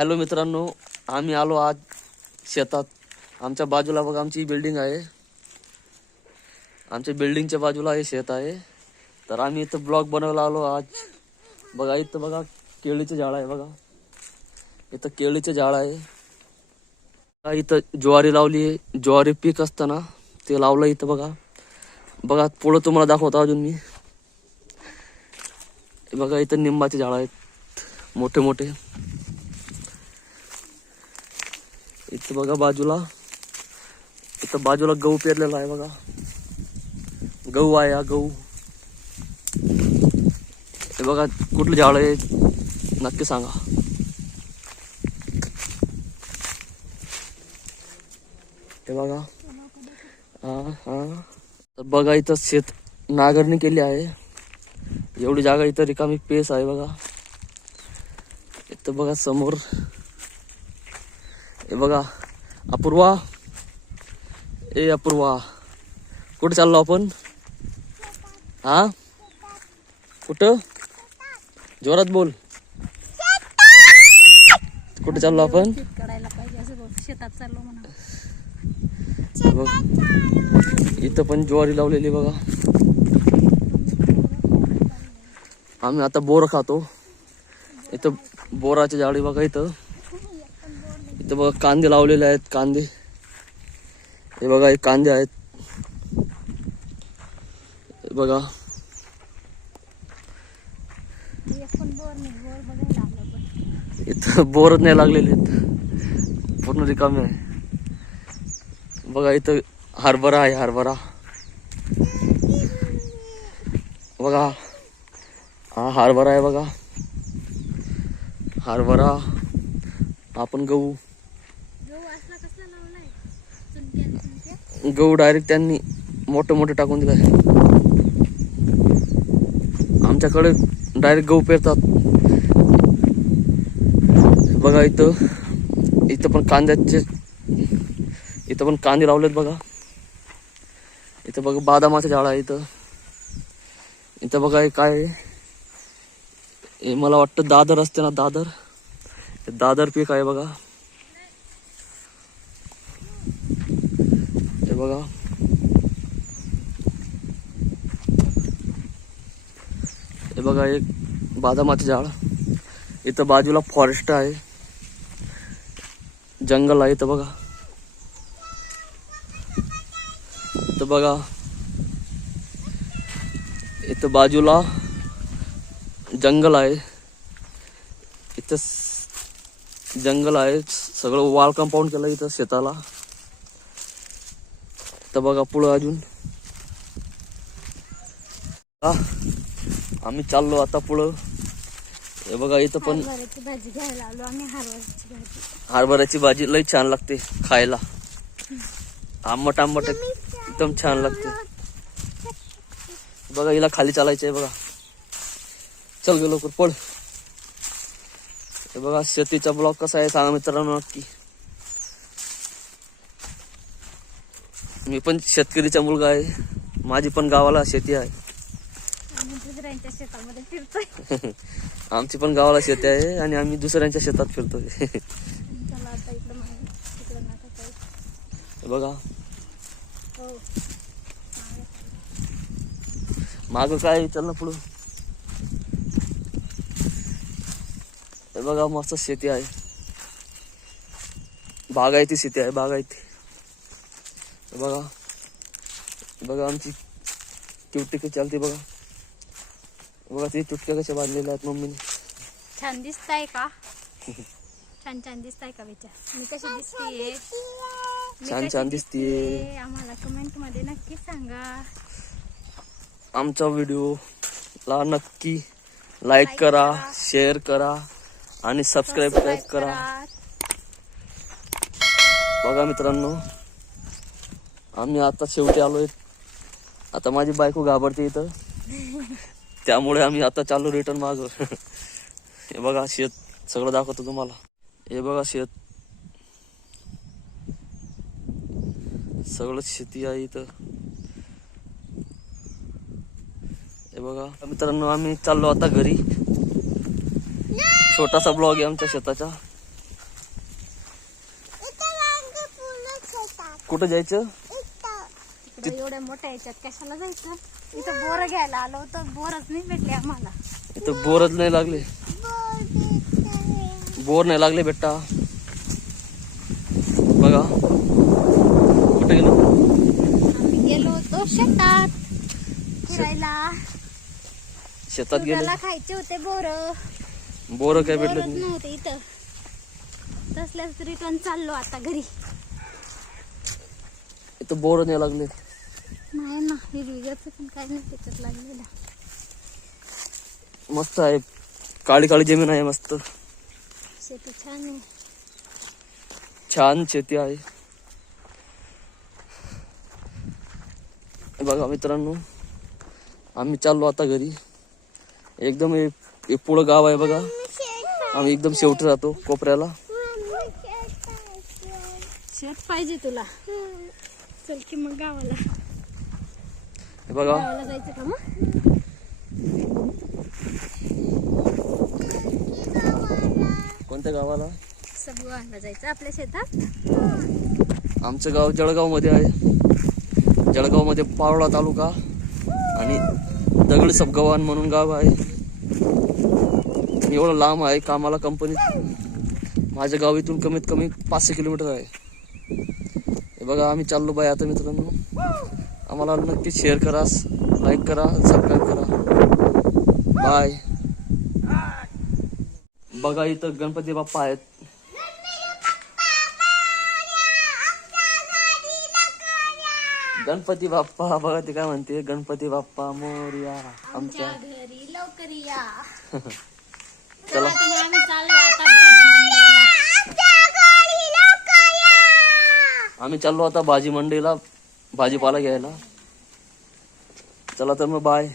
Hello मित्रांनो आम्ही आलो आज शेतात. आमच्या बाजूला बघा आमची बिल्डिंग आहे. आमच्या बिल्डिंगच्या बाजूला हे शेत आहे. तर आम्ही इथं ब्लॉक बनवायला आलो आज. बघा इथं बघा केळीचं झाड आहे बघा. इथं केळीचं झाड आहे. बघा, इथं ज्वारी लावली आहे. ज्वारी पीक असताना ते लावलं इथं बघा. बघा पुढं तुम्हाला दाखवतो अजून मी. हे बघा इथं निंबाचे झाड आहेत मोठे मोठे इथं बघा बाजूला. इथं बाजूला गहू पेरलेला आहे बघा. गहू आहे हा गहू. हे बघा कुठलं झाड आहे नक्की सांगा. हे बघा. हा हा. तर बघा इथं शेत नांगरणी केली आहे. एवढी जागा इथं रिकामी पेस आहे बघा. इथं बघा समोर हे बघा अपूर्वा. ए अपूर्वा. कुठं चाललो आपण? हा? कुठं? जोरात बोल. कुठं चाललो आपण? शेतात चाललो बघ इथं पण ज्वारी लावलेली बघा. आम्ही आता बोर खातो. इथं बोराचे झाडे बघा इथं. इथं बघा कांदे लावलेले आहेत कांदे. हे बघा हे कांदे आहेत. बघा. बोर नाही इथं बोरच नाही लागलेले आहेत. पूर्ण रिकामे आहे. बघा इथं हरभरा आहे हरभरा. बघा. हा हरभरा आहे बघा. हरभरा. आपण गहू. गहू डायरेक्ट त्यांनी मोठं मोठं टाकून दिलं. आहे आमच्याकडे डायरेक्ट गहू पेरतात. बघा इथं इथं पण कांद्याचे इथं पण कांदे लावलेत बघा. इथं बघा बादामाचं झाड आहे इथं. इथं बघा हे काय हे मला वाटतं दादर असते ना दादर. दादर पीक आहे बघा. बघा. हे बघा एक बादामाचं झाड. इथं बाजूला फॉरेस्ट आहे. जंगल आहे इथं बघा. इथं बघा. इथं बाजूला जंगल आहे. इथं जंगल आहे. सगळं वाल कंपाऊंड केलं इथं शेताला. तर बघा पुढं अजून. हा आम्ही चाललो आता पुढं. हे बघा इथं पण हरभऱ्याची भाजी लई छान लागते खायला. आंबट आंबट एकदम छान लागते. बघा हिला खाली चालायचं आहे बघा. चल गे लवकर पळ. हे बघा शेतीचा ब्लॉग कसा आहे सांगा मित्रांनो नक्की. मी पण शेतकरीचा मुलगा आहे. माझी पण गावाला शेती आहे. आमची पण गावाला शेती आहे आणि आम्ही दुसऱ्यांच्या शेतात फिरतोय. हे बघा. हो. माग काय चल ना पुढं. बघा मस्त शेती आहे. बागायती शेती आहे बागायती. बघा. बघा आमची चिवटी कशी चालते बघा. बघा ती चुटक्या कशा बांधलेल्या आहेत मम्मीने. छान दिसताय का? छान छान दिसताय का विचार मी कशी दिसतीये? छान छान दिसतीये. दिसतीये? आम्हाला कमेंटमध्ये नक्की सांगा. आमचा व्हिडिओला नक्की लाईक करा. शेअर करा आणि सबस्क्राईब करा. बघा मित्रांनो आम्ही आता शेवटी आलोय. आता माझी बायको घाबरते इथं. त्यामुळे आम्ही आता चालो रिटर्न माग. हे बघा शेत सगळं दाखवतो तुम्हाला. हे बघा शेत. सगळं शेती आहे इथं. हे बघा मित्रांनो आम्ही चाललो आता घरी. छोटासा ब्लॉग आहे आमच्या शेताचा. कुठं जायचं? तिकडे एवढ्या मोठ्या याच्यात कशाला जायचं? इथं बोर घ्यायला आलो होतो बोरच नाही भेटले आम्हाला. इथं बोरच नाही लागले. बोर नाही लागले बेटा. बघा. कुठे गेलो? आम्ही गेलो होतो शेतात फिरायला. शेतात गेले. खायचे होते बोर? बोर काय भेटलं नव्हते इथं. तसल्याच रिटर्न चाललो आता घरी. इथं बोर नाही लागले. नाही ना हिरवीगाच पण काय नाही त्याच्यात लागलेला. मस्त आहे. काळी काळी जमीन आहे मस्त. शेती छान आहे. छान शेती आहे. बघा मित्रांनो आम्ही चाललो आता घरी. एकदम हे हे पुढं गाव आहे बघा. आम्ही एकदम शेवटी राहतो कोपऱ्याला. शेत पाहिजे. तुला. चल की मग गावाला. हे बघा. कोणत्या गावाला? जायचं आपल्या शेतात? आमचं गाव जळगावमध्ये आहे. जळगावमध्ये पावळा तालुका आणि दगड सबगवान म्हणून गाव आहे. एवढं लांब आहे कामाला कंपनीत माझ्या गाव इथून कमीत कमी पाचशे किलोमीटर आहे. हे बघा आम्ही चाललो बाय आता मित्रांनो. आम्हाला नक्की शेअर करा लाईक करा सबस्क्राईब करा. बाय बघा इथं गणपती बाप्पा आहेत. गणपती बाप्पा बघा ते काय म्हणते? गणपती बाप्पा मोर्या आमच्या. घरी लवकर या चला आम्ही चाललो आता भाजी मंडईला. भाजीपाला घ्यायला. चला तर मग बाय